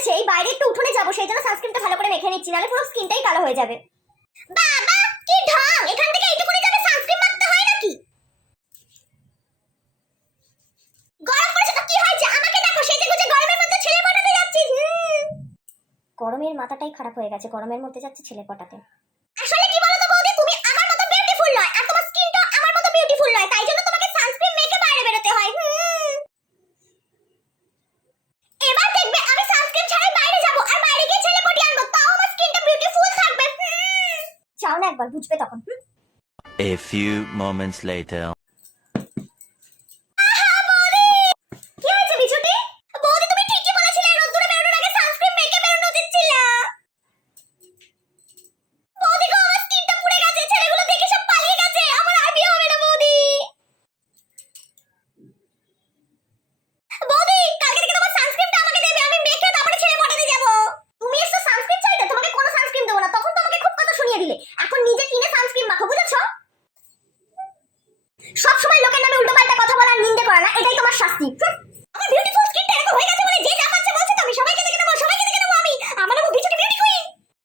পড়েছে, এই বাইরে একটু উঠোনে যাবো, সেই জন্য সানস্ক্রিনটা ভালো করে মেখে নিচ্ছি, নাহলে পুরো স্কিনটাই কালো হয়ে যাবে। বাবা কি ঢং, এখান থেকে এইটুকুনি যাবে সানস্ক্রিন মাখতে হয় নাকি? গরম পড়েছে তো কি হয়েছে, আমাকে দেখো সেজে গুজে গরমের মধ্যে ছেলে পটাতে যাচ্ছি। গরমের মাথাটাই খারাপ হয়ে গেছে, গরমের মধ্যে যাচ্ছে ছেলে পটাতে। আসলে কি বলো তো বৌদি, তুমি আমার মতো বিউটিফুল নয়, আর তোমার স্কিনটাও আমার মতো বিউটিফুল নয়, তাই জন্য তোমাকে সানস্ক্রিন মেখে বাইরে বেরোতে হয়। এবার দেখবে আমি সানস্ক্রিন ছাড়াই বাইরে যাব, আর বাইরে গিয়ে ছেলে পটি আনবো, তাও আমার স্কিনটা বিউটিফুল থাকবে। চাও না একবার, বুঝবে তখন। A few moments later. কি হয়েছে বিছুটি? বৌদি তুমি ঠিকই বলেছিলে, রোদ্দুরে বেরোনোর আগে সানস্ক্রিন মেখে বেরোনো উচিত ছিল। বৌদি গো, আমার স্কিনটা পুড়ে গেছে, ছেলেগুলো দেখে সব পালিয়ে গেছে, আমার আর বিয়ে হবে না বৌদি। বৌদি কালকে থেকে তোমার সানস্ক্রিনটা আমাকে দেবে, আমি মেখে তারপরে ছেলে পটাতে যাব। তুমি এসো সানস্ক্রিন চাইতে, তোমাকে কোনো সানস্ক্রিন দেবো না, তখন তোমাকে খুব কথা শুনিয়ে দিলে, এখন নিজে কিনে সানস্ক্রিন মাখো, বুঝেছো? সব সময় লোকের নামে উল্টোপাল্টা কথা বলা আর নিন্দে করা না, এটাই তোমার শাস্তি।